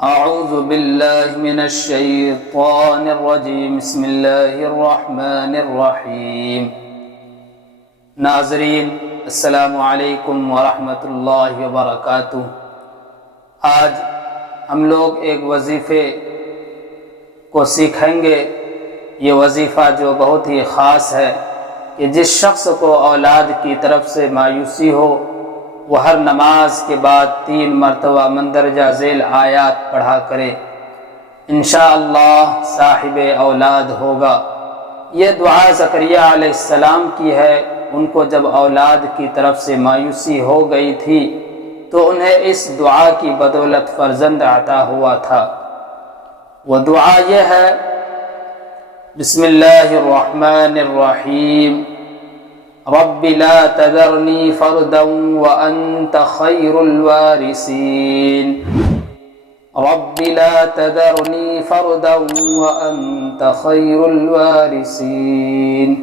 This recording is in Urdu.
اعوذ باللہ من الشیطان الرجیم بسم اللہ الرحمن الرحیم۔ ناظرین السلام علیکم ورحمۃ اللہ وبرکاتہ۔ آج ہم لوگ ایک وظیفے کو سیکھیں گے۔ یہ وظیفہ جو بہت ہی خاص ہے کہ جس شخص کو اولاد کی طرف سے مایوسی ہو وہ ہر نماز کے بعد 3 مرتبہ مندرجہ ذیل آیات پڑھا کرے، انشاءاللہ صاحب اولاد ہوگا۔ یہ دعا زکریا علیہ السلام کی ہے۔ ان کو جب اولاد کی طرف سے مایوسی ہو گئی تھی تو انہیں اس دعا کی بدولت فرزند عطا ہوا تھا۔ وہ دعا یہ ہے، بسم اللہ الرحمن الرحیم، رب لا تذرنی فردا وانت خیر الوارثین، رب لا تذرنی فردا وانت خیر الوارثین۔